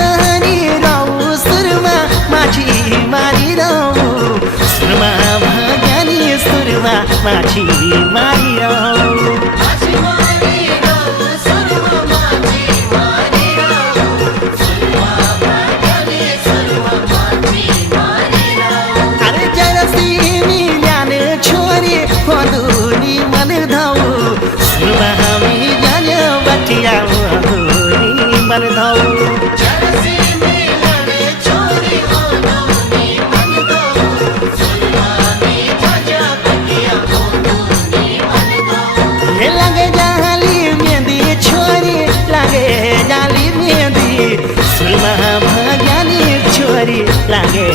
मारी रहू सुरमा माछी मारी रहू सुरमा भगानी सुरमा माछी मारी रहू अरे जरसी मिल्याने छोरी फदुनी मन धाऊ सुरमा हामी जाने बटिया फदुनी मन धाऊ लगे जाली मेहंदी छोरी लगे जाली मेहंदी सुरमा भगानी छोरी लगे